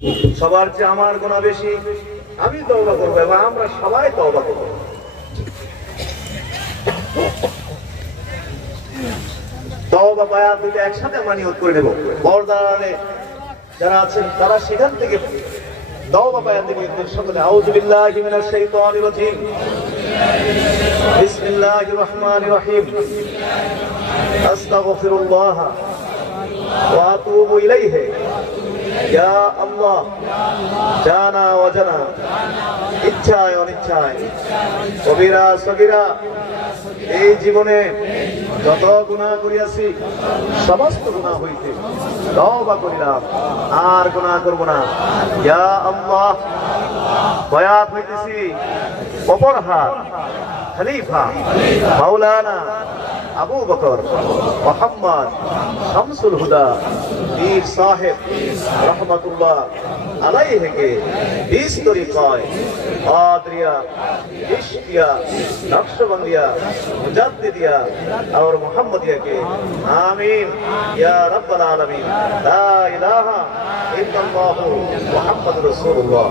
সবার চেয়ে আমার গুনাহ বেশি, আমি তওবা করবো এবং আমরা সবাই তওবা করব। তওবা বায়াত দুটো একসাথে মানিয়ত করে নেব। বর্দারে যারা আছেন তারা সেখান থেকে তওবা বায়াত দেবেন সকলে। আউযু বিল্লাহি মিনাশ শাইতানির রাজীম, বিসমিল্লাহির রহমানির রহিম, আস্তাগফিরুল্লাহ ওয়া আতুবু ইলাইহি। ইয়া আল্লাহ, জানা অজানা, ইচ্ছায় অনিচ্ছায়, কবিরা সগীরা এই জীবনে যত গুনাহ করিয়াছি সমস্ত গুনাহ হইতে তওবা করিলাম, আর গুনাহ করব না। ইয়া আল্লাহ, বায়াত হইতেছি অপর হাত খলিফা মাওলানা আবু বকর মুহাম্মদ শামসুল হুদা পীর সাহেব রহমাতুল্লাহ আলাইহি কে 20 তরিকায় কাদরিয়া, ইশকিয়া, নকশবন্দিয়া, মুজাদ্দিদিয়া और मुहम्मदिया के आमीन या रब्बल आलमीन। ला इलाहा इल्लल्लाहु मुहम्मदुर रसूलुल्लाह।